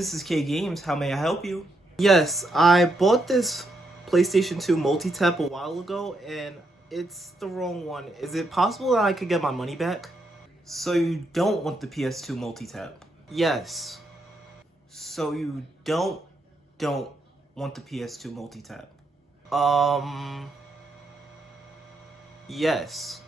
This is K Games. How may I help you? Yes, I bought this PlayStation 2 Multitap a while ago, and it's the wrong one. Is it possible that I could get my money back? So you don't want the PS2 Multitap? Yes. So you don't want the PS2 Multitap? Yes.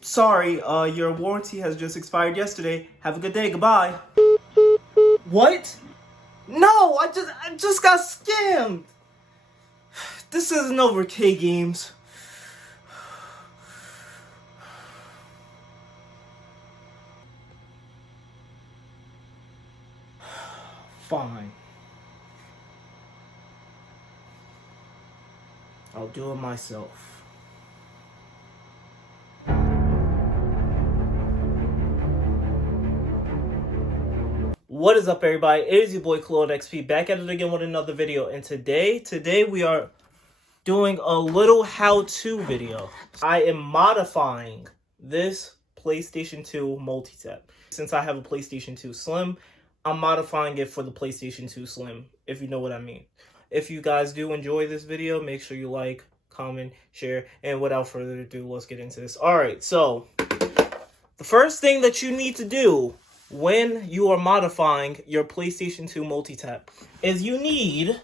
Sorry, your warranty has just expired yesterday. Have a good day, goodbye. What? No, I just got scammed. This isn't over, K Games. Fine. I'll do it myself. What is up, everybody? It is your boy Claude XP back at it again with another video, and today we are doing a little how-to video. I am modifying this PlayStation 2 Multitap. Since I have a PlayStation 2 Slim, I'm modifying it for the PlayStation 2 Slim, if you know what I mean. If you guys do enjoy this video, make sure you like, comment, share, and without further ado, let's get into this. Alright, so the first thing that you need to do when you are modifying your PlayStation 2 Multitap is you need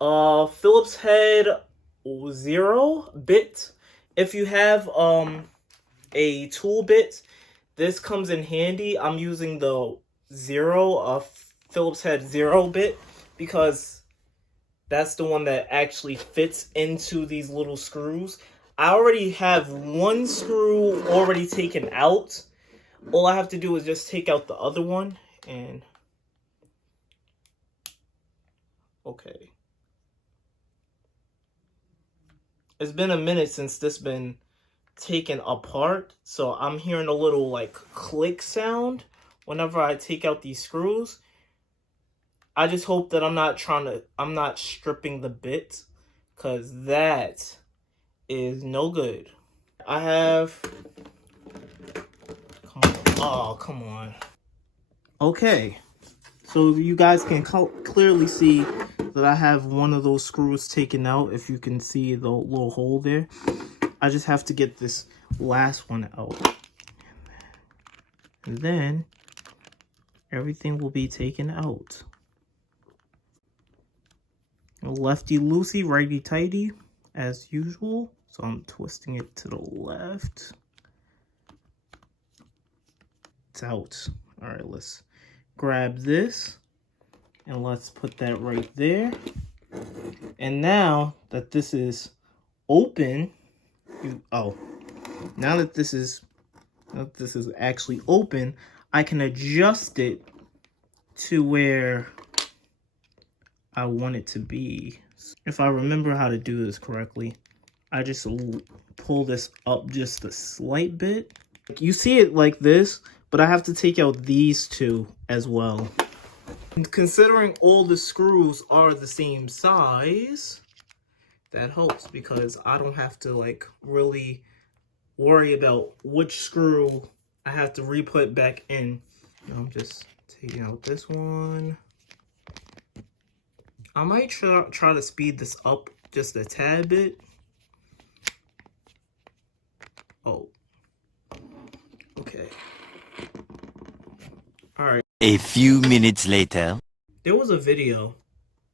a Phillips head 0-bit. If you have a tool bit, this comes in handy. I'm using the Phillips head 0-bit because that's the one that actually fits into these little screws. I already have one screw already taken out. All I have to do is just take out the other one and okay. It's been a minute since this been taken apart, so I'm hearing a little like click sound whenever I take out these screws. I just hope that I'm not stripping the bit, cause that is no good. I have come on. Okay, so you guys can clearly see that I have one of those screws taken out. If you can see the little hole there, I just have to get this last one out, and then everything will be taken out. Lefty loosey, righty tighty, as usual. So I'm twisting it to the left. It's out. All right, let's grab this and let's put that right there. And now that this is open, now that this is actually open, I can adjust it to where I want it to be. If I remember how to do this correctly, I just pull this up just a slight bit. You see it like this, but I have to take out these two as well. And considering all the screws are the same size, that helps because I don't have to like really worry about which screw I have to re-put back in. I'm just taking out this one. I might try to speed this up just a tad bit. Oh. Okay. Alright. A few minutes later. There was a video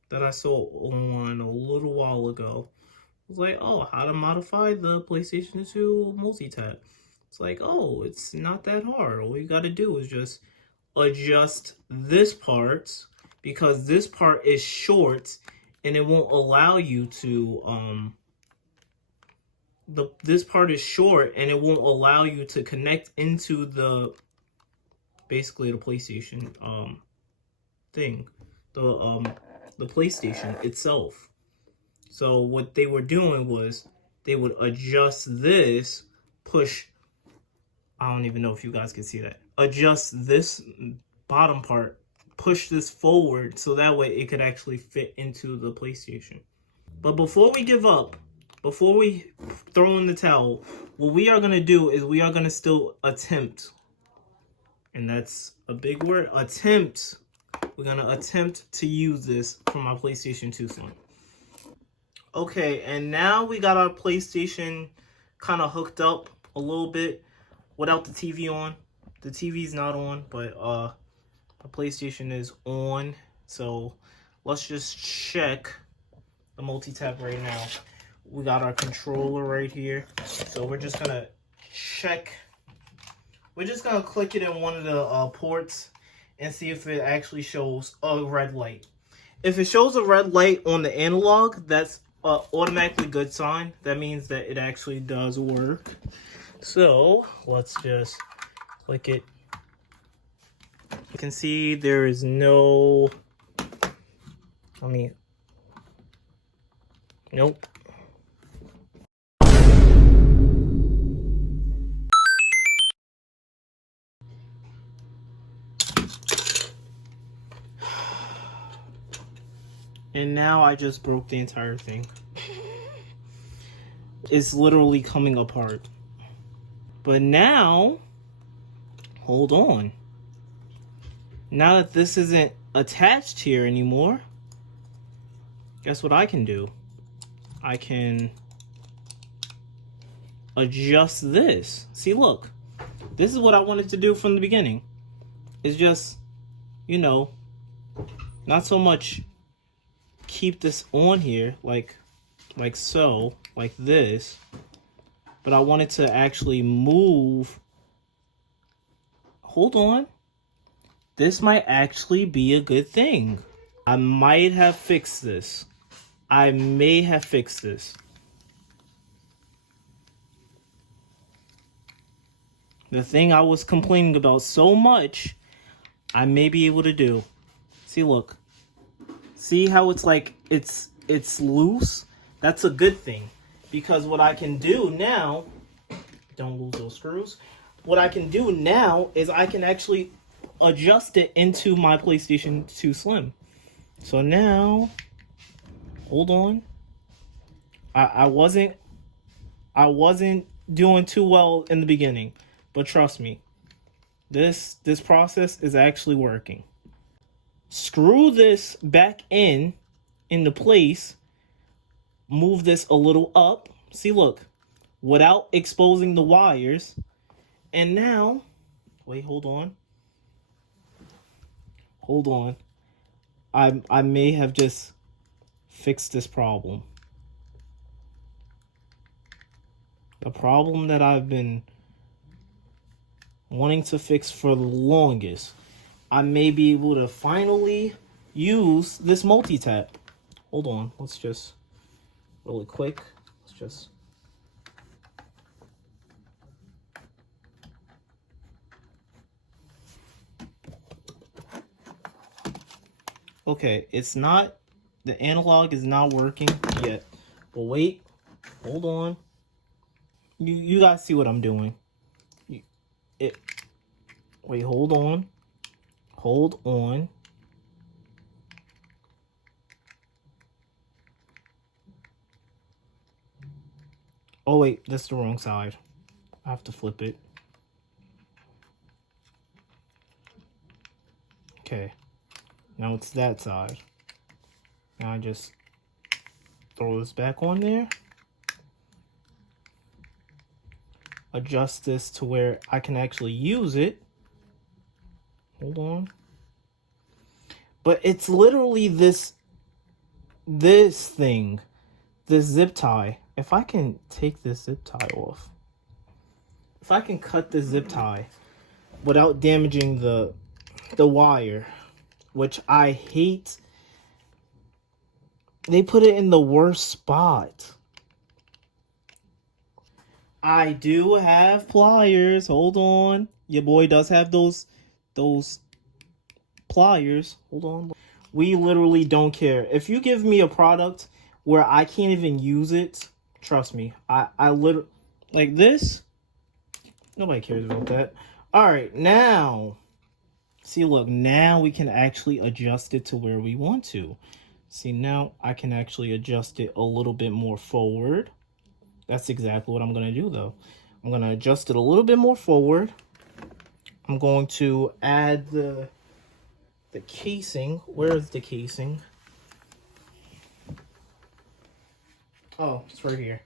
that I saw on a little while ago. It was like, oh, how to modify the PlayStation 2 Multitap. It's like, oh, it's not that hard. All you gotta do is just adjust this part, because this part is short and it won't allow you to this part is short and it won't allow you to connect into the basically the PlayStation thing, the PlayStation itself. So what they were doing was they would adjust this, push, I don't even know if you guys can see that, adjust this bottom part, push this forward so that way it could actually fit into the PlayStation. But before we give up, before we throw in the towel, what we are going to do is we are going to still attempt And that's a big word, attempt. We're gonna attempt to use this for my PlayStation 2 Slim. Okay, and now we got our PlayStation kind of hooked up a little bit without the TV on. The TV's not on, but the PlayStation is on. So let's just check the multi-tap right now. We got our controller right here. So we're just gonna check. We're just gonna click it in one of the ports and see if it actually shows a red light. If it shows a red light on the analog, that's automatically good sign. That means that it actually does work. So let's just click it. You can see there is no, nope. And now I just broke the entire thing. It's literally coming apart. But now, hold on. Now that this isn't attached here anymore, guess what I can do? I can adjust this. See, look. This is what I wanted to do from the beginning. It's just, you know, not so much keep this on here like so, like this, but I wanted to actually move. Hold on. This might actually be a good thing. I might have fixed this. I may have fixed this. The thing I was complaining about so much, I may be able to do. See, look. See how it's like, it's loose? That's a good thing. Because what I can do now, don't lose those screws. What I can do now is I can actually adjust it into my PlayStation 2 Slim. So now, hold on. I wasn't doing too well in the beginning, but trust me, this process is actually working. Screw this back into place. Move this a little up. See, look, without exposing the wires. And now, wait, hold on. Hold on. I may have just fixed this problem. The problem that I've been wanting to fix for the longest. I may be able to finally use this multi-tap. Hold on, let's just, really quick, let's just. Okay, it's not, the analog is not working yet. But wait, hold on. You guys see what I'm doing. Wait, hold on. Hold on. Oh wait, that's the wrong side. I have to flip it. Okay. Now it's that side. Now I just throw this back on there. Adjust this to where I can actually use it. Hold on. But it's literally this thing, this zip tie. If I can take this zip tie off, if I can cut this zip tie without damaging the wire, which I hate. They put it in the worst spot. I do have pliers. Hold on. Your boy does have those pliers. Hold on. We literally don't care. If you give me a product where I can't even use it, trust me. I literally, like this, nobody cares about that. All right, now, see, look, now we can actually adjust it to where we want to. See, now I can actually adjust it a little bit more forward. That's exactly what I'm going to do, though. I'm going to adjust it a little bit more forward. I'm going to add the casing. Where is the casing? Oh, it's right here.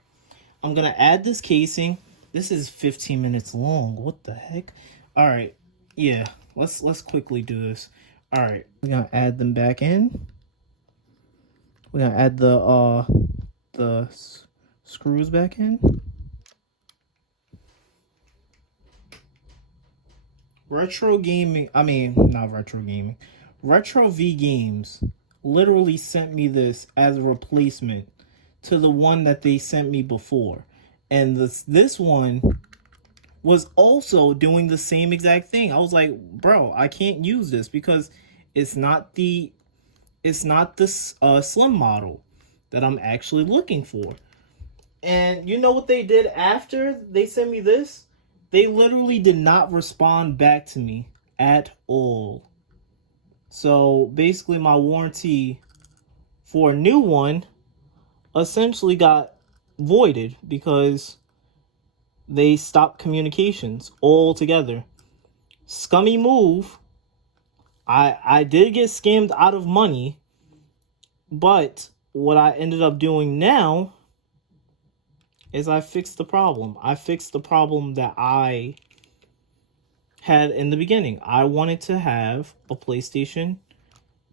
I'm gonna add this casing. This is 15 minutes long. What the heck? All right, yeah. Let's quickly do this. All right, we're gonna add them back in. We're gonna add the screws back in. Retro Gaming. I mean, not Retro Gaming. Retro V Games literally sent me this as a replacement to the one that they sent me before. And this one was also doing the same exact thing. I was like, bro, I can't use this because it's not the slim model that I'm actually looking for. And you know what they did after they sent me this? They literally did not respond back to me at all. So basically my warranty for a new one essentially got voided because they stopped communications altogether. Scummy move. I did get scammed out of money, but what I ended up doing now is I fixed the problem. I fixed the problem that I had in the beginning. I wanted to have a PlayStation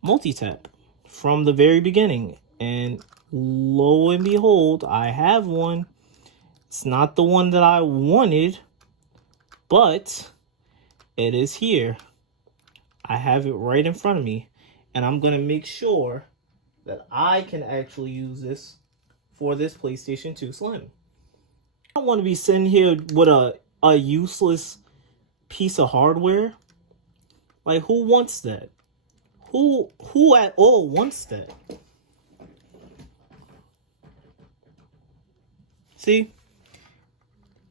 Multitap from the very beginning, and lo and behold, I have one. It's not the one that I wanted, but it is here. I have it right in front of me, and I'm going to make sure that I can actually use this for this PlayStation 2 Slim. I don't want to be sitting here with a useless piece of hardware. Like, who wants that? Who at all wants that? See?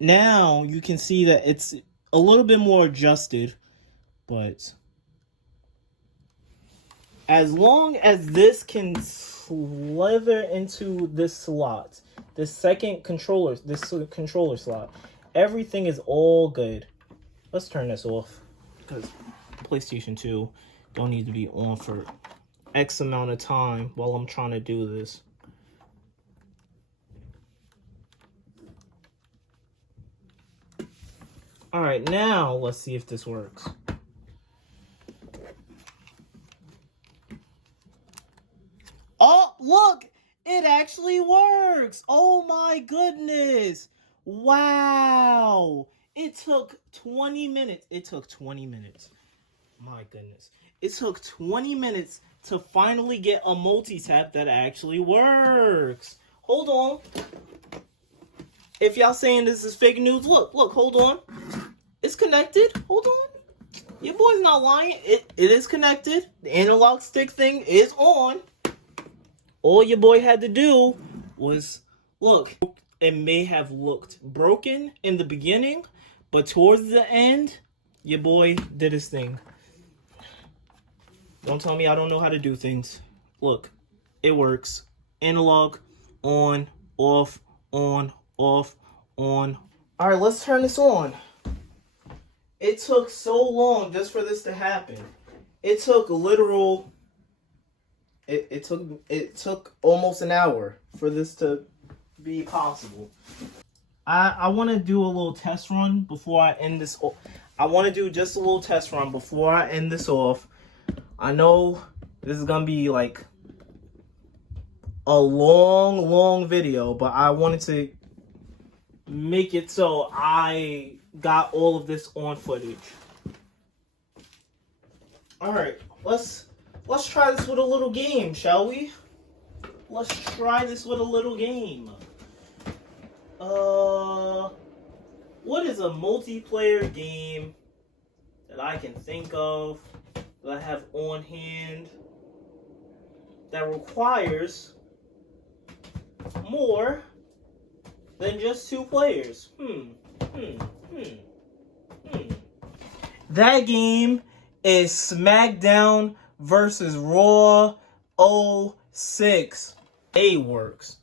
Now you can see that it's a little bit more adjusted, but as long as this can slither into this slot, this second controller, this controller slot, everything is all good. Let's turn this off because PlayStation 2 don't need to be on for X amount of time while I'm trying to do this. All right, now let's see if this works. Oh, look, it actually works. Oh my goodness. Wow. It took 20 minutes. It took 20 minutes. My goodness. It took 20 minutes to finally get a multi-tap that actually works. Hold on. If y'all saying this is fake news, look, hold on. It's connected. Hold on. Your boy's not lying. It is connected. The analog stick thing is on. All your boy had to do was look. It may have looked broken in the beginning, but towards the end, your boy did his thing. Don't tell me I don't know how to do things. Look, it works. Analog, on, off, on, off, on. All right, let's turn this on. It took so long just for this to happen. It took literal. It took almost an hour for this to be possible. I want to do a little test run before I end this. I want to do just a little test run before I end this off. I know this is gonna be like a long video, but I wanted to make it so I got all of this on footage. All right, let's try this with a little game, shall we? Let's try this with a little game. What is a multiplayer game that I can think of that I have on hand that requires more than just 2 players? That game is SmackDown versus Raw 06. A works.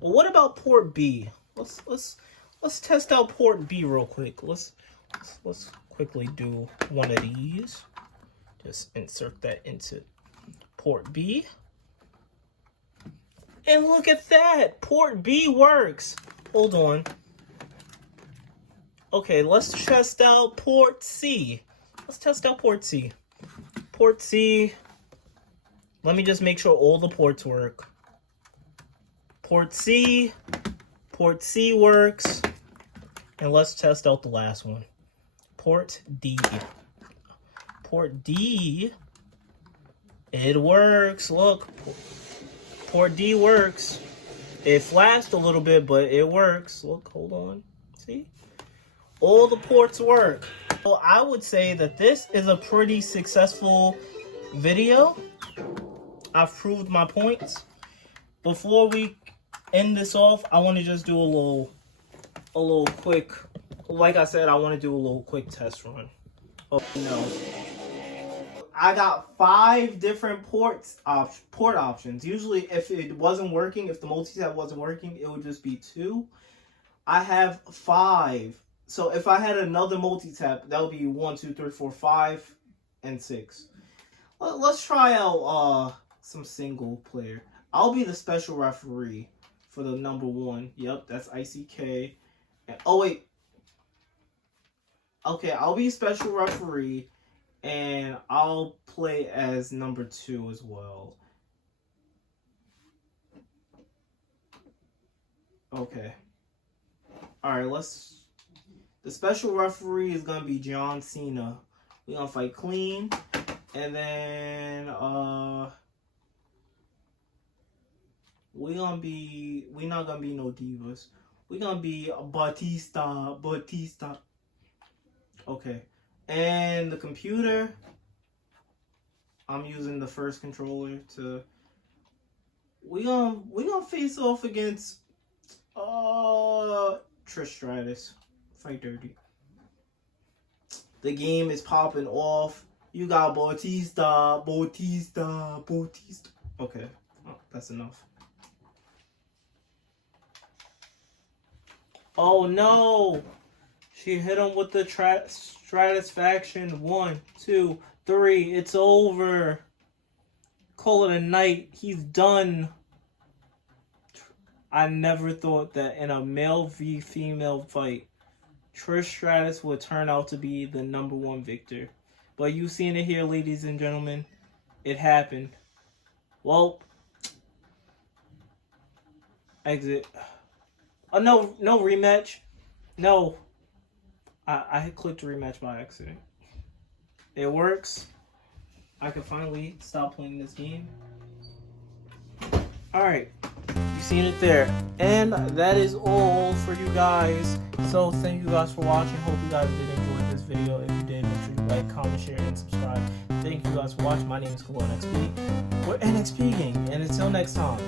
Well, what about Port B? Let's test out Port B real quick. Let's quickly do one of these. Just insert that into port B. And look at that! Port B works! Hold on. Okay, let's test out port C. Let's test out port C. Port C. Let me just make sure all the ports work. Port C. Port C works. And let's test out the last one. Port D. Port D. It works. Look. Port D works. It flashed a little bit, but it works. Look, hold on. See? All the ports work. So I would say that this is a pretty successful video. I've proved my points. Before we end this off, I want to just do a little quick, like I said, I want to do a little quick test run. Oh no. I got 5 different port options. Usually if it wasn't working, if the multi-tap wasn't working, it would just be 2. I have 5. So if I had another multi-tap, that would be 1, 2, 3, 4, 5, and 6. Let's try out some single player. I'll be the special referee for the number 1. Yep, that's ICK. And, oh wait. Okay, I'll be special referee. And I'll play as number 2 as well. Okay. Alright, the special referee is gonna be John Cena. We're gonna fight clean. And then we're not gonna be no divas. We're gonna be Batista. Okay. And the computer, I'm using the first controller to. We gonna face off against Trish Stratus. Fight dirty. The game is popping off. You got Batista. Okay, oh, that's enough. Oh no! She hit him with the Stratisfaction. 1, 2, 3. It's over. Call it a night. He's done. I never thought that in a male v female fight, Trish Stratus would turn out to be the number 1 victor. But you've seen it here, ladies and gentlemen. It happened. Well, exit. Oh, no rematch. No. I clicked rematch by accident. It works. I can finally stop playing this game. Alright. You've seen it there. And that is all for you guys. So thank you guys for watching. Hope you guys did enjoy this video. If you did, make sure you like, comment, share, and subscribe. Thank you guys for watching. My name is NXP. We're NXP Gang. And until next time.